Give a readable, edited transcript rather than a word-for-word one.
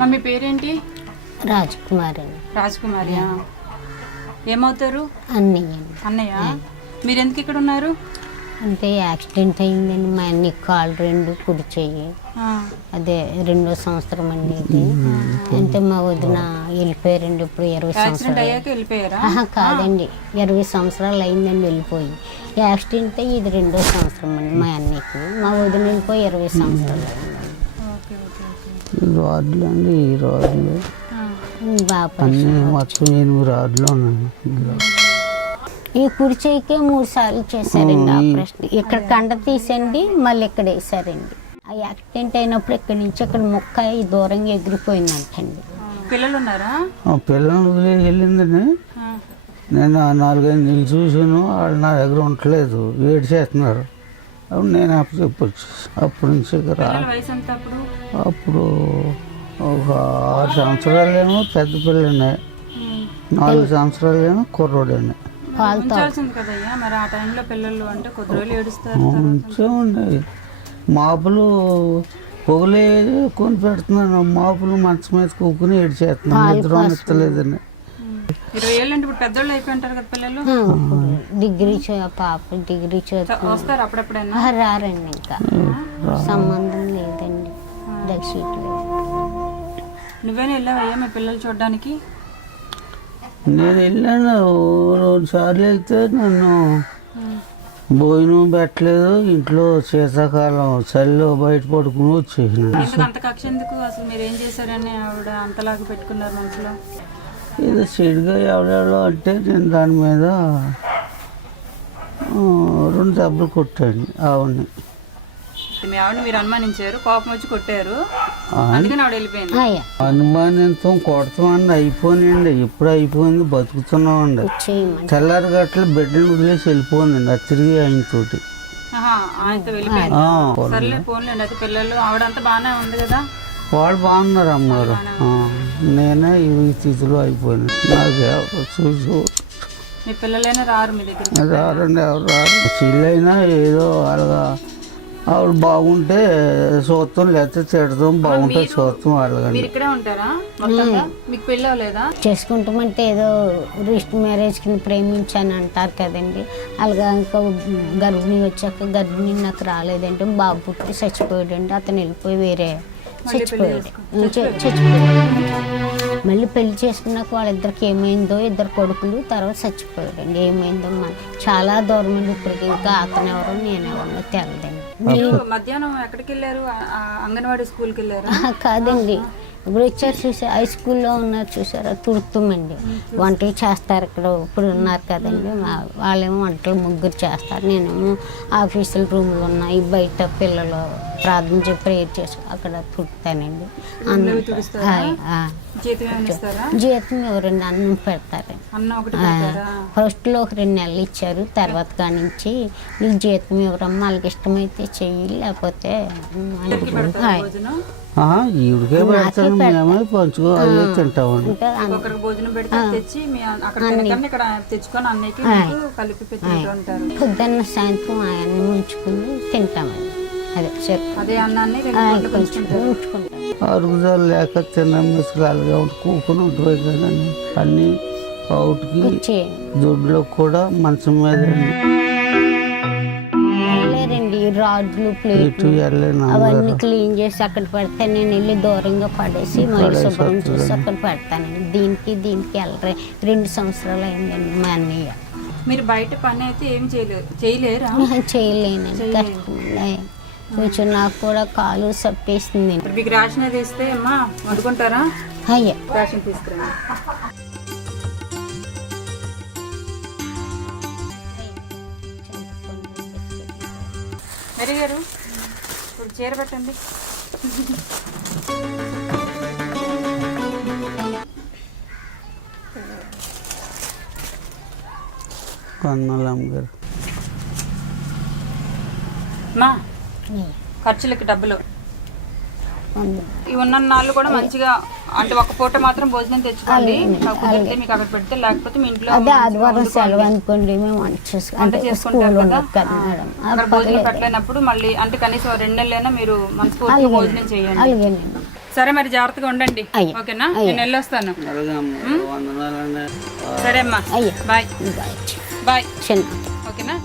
Mummy పేరేంటి? రాజకుమారి. రాజకుమారి. ఏమవుతారు? అన్నయ్య. అన్నయ్య. మీరు ఎందుకు ఇక్కడ ఉన్నారు? అంటే యాక్సిడెంట్ అయిందండి. మా అన్ని కాళ్ళు రెండు కుడి చెయ్యి, అదే 2వ సంవత్సరం అండి ఇది. అంటే మా వదిన వెళ్ళిపోయారండి. ఇప్పుడు 20 సంవత్సరాలు కాదండి, 20 సంవత్సరాలు అయిందండి వెళ్ళిపోయి. యాక్సిడెంట్ అయ్యి ఇది 2వ సంవత్సరం అండి మా అన్నయ్యకి. మా వదిన వెళ్ళిపోయి 20 సంవత్సరాలు అయిందండి. రాడ్లు అండి, ఈ రాడ్లు మొత్తం 8 రాడ్లు ఉన్నాయి. ఈ కుడి చేయికే 3 సార్లు చేశారండి ఆపరేషన్. ఇక్కడ కండ తీసండి, మళ్ళీ ఇక్కడ వేసారండి. ఆ యాక్సిడెంట్ అయినప్పుడు ఇక్కడి నుంచి అక్కడ ముక్క దూరంగా ఎగిరిపోయిందంటండి. పిల్లలు ఉన్నారా? పిల్లలు వదిలేసి వెళ్ళిందని నేను 4-5 నెలలు చూసాను. వాళ్ళు నా దగ్గర ఉండలేదు, వేడి చేస్తున్నారు. అప్పుడు నేను అప్పుడు చెప్పొచ్చు. అప్పటి నుంచి అప్పుడు ఒక 6 సంవత్సరాలేమో పెద్ద పిల్లనే, 4 సంవత్సరాలేమో కుర్రోడేనే. మాపులు పొగలే కొని పెడుతున్నాను, మాపులు మంచం మీద కూకుని ఏడ్చేస్తున్నాను, నిద్ర ఎత్తలేదని. 20 ఏళ్ళు అంటే ఇప్పుడు పెద్దోళ్ళు అయిపోయింటారు కదా పిల్లలు. డిగ్రీ పాప డిగ్రీ వస్తారు అప్పుడప్పుడైనా? రారండి, ఇంకా సంబంధం లేదండి. నువ్వేనా వెళ్ళావయ్యా మీ పిల్లలు చూడడానికి? నేను వెళ్ళాను 2 సార్లు. వెళ్తే నన్ను భోజనం పెట్టలేదు, ఇంట్లో శీతాకాలం చలిలో బయట పడుకుని వచ్చేసిన. అంత కక్ష ఎందుకు అసలు? మీరు ఏం చేశారని ఆవిడ అంతలాగా పెట్టుకున్నారు మనసులో? ఏదో చెడుగా ఎవడెవడో అంటే నేను దాని మీద 2 దెబ్బలు కొట్టాను ఆవిడని. మీ ఆవిడని మీరు అనుమానించారు, కోపం వచ్చి కొట్టారు, అందుకని ఆవిడ వెళ్ళిపోయింది. అనుమానించడం కొడతామని అయిపోయిందండి. ఎప్పుడు అయిపోయింది, బతుకుతున్నామండి. తెల్లారి గట్ల బిడ్డను వదిలేసి వెళ్ళిపోయిందండి. అది తిరిగి ఆయనతోటి ఆయనతో వెళ్ళిపోయింది. సర్లే పోన్లేండి. అయితే పిల్లలు ఆవిడంతా బాగానే ఉంది కదా? వాళ్ళు బాగున్నారు అమ్మగారు. నేనే ఈ స్థితిలో అయిపోయింది. నాకు చూసు మీ పిల్లలైనా రారు మీ దగ్గర? రారండి, ఎవరు రారు. చిల్లైనా ఏదో అలాగా ఆవిడ బాగుంటే చూస్తాం, లేకపోతే తిడతాం, బాగుంటే చూస్తాం. వాళ్ళని ఇక్కడే ఉంటారా? మీకు పెళ్ళి అవ్వలేదా? చేసుకుంటామంటే ఏదో రిజిస్ట్ మ్యారేజ్ కింద ప్రేమించాను అంటారు కదండి. అలాగా ఇంకా గర్భిణీ వచ్చాక గర్భిణీ నాకు రాలేదంటే బాబు పుట్టి చచ్చిపోయాడండి. అతను వెళ్ళిపోయి వేరే చచ్చిపోయాడు. మళ్ళీ పెళ్లి చేసుకున్నాక వాళ్ళిద్దరికి ఏమైందో, 2 కొడుకులు, తర్వాత చచ్చిపోయాడండి. ఏమైందో చాలా దూరం అండి. ఇప్పటికి ఇంకా అతను ఎవరో నేనెవరో తెలదండి. మధ్యాహ్నం ఎక్కడికి వెళ్ళారు? అంగన్వాడీ స్కూల్కి వెళ్ళారు? కాదండి, ఇప్పుడు వచ్చారు చూసారు, హై స్కూల్లో ఉన్నారు చూసారా, తుడుతామండి. వంటలు చేస్తారు ఇక్కడ. ఇప్పుడు ఉన్నారు కదండి, వాళ్ళేమో వంటలు 3 చేస్తారు. నేనేమో ఆఫీసుల రూమ్లు ఉన్నాయి, బయట పిల్లలు ప్రార్థన చేసి ప్రేయర్ చేసి అక్కడ తుడుతానండి. జీతం ఎవరండి, అన్నం పెడతారు. ఫస్ట్లో ఒక 2 నెలలు ఇచ్చారు. తర్వాత కానించి నీకు జీతం ఎవరమ్మా, వాళ్ళకి ఇష్టమైతే చెయ్యి, లేకపోతే ఈవిడికే పెడతాను, మేమే పంచుకోవాలి, తింటామండి. పొద్దున్న సాయంత్రం ఆయన్ని ఉంచుకుని తింటామండి. అదే అన్నాన్ని ఉంచుకుంటాం. అరుగుదల లేక తిన్న మిసరాలుగా కూకుని ఉంటుంది కదండి. అన్ని అవుట్కి దొడ్లో కూడా మంచం మీద రాడ్లు ప్లేట్లు అవన్నీ క్లీన్ చేసి అక్కడ పెడతా. నేను వెళ్ళి దూరంగా పడేసి మళ్ళీ శుభ్రం చేసి అక్కడ పెడతానండి. దీనికి వెళ్ళరే 2 సంవత్సరాలు అయిందండి మా అన్నయ్య. మీరు బయట పని అయితే ఏం చేయలేరా? చేయలేనండి, కష్టం. కొంచెం నాకు కూడా కాలు సప్పేసింది. మీకు రేషన్ అది ఇస్తే అమ్మా వండుకుంటారా? అయ్యా, రేషన్ తీసుకురండి. గారు ఇప్పుడు చీర పెట్టండి. మా ఖర్చులకి డబ్బులు ఇవి ఉన్న నాళ్ళు కూడా మంచిగా, అంటే 1 పూట మాత్రం భోజనం తెచ్చుకోండి. కుదిరితే మీకు అక్కడ పెడితే, లేకపోతే మీ ఇంట్లో ఆదివారం సెలవు అనుకోండి, మేము వంట చేసుకుంటారు కదా. భోజనం పెట్టలేనప్పుడు మళ్ళీ అంటే కనీసం 2 నెలలైనా మీరు మనస్ఫూర్తిగా భోజనం చేయండి. సరే మరి జాగ్రత్తగా ఉండండి. అయ్యా. ఓకేనా, నేను వెళ్ళొస్తాను. అలాగే అమ్మ, వందనాలండి. సరే అమ్మా, అయ్యా బాయ్ బాయ్ బాయ్. చిన్న ఓకేనా.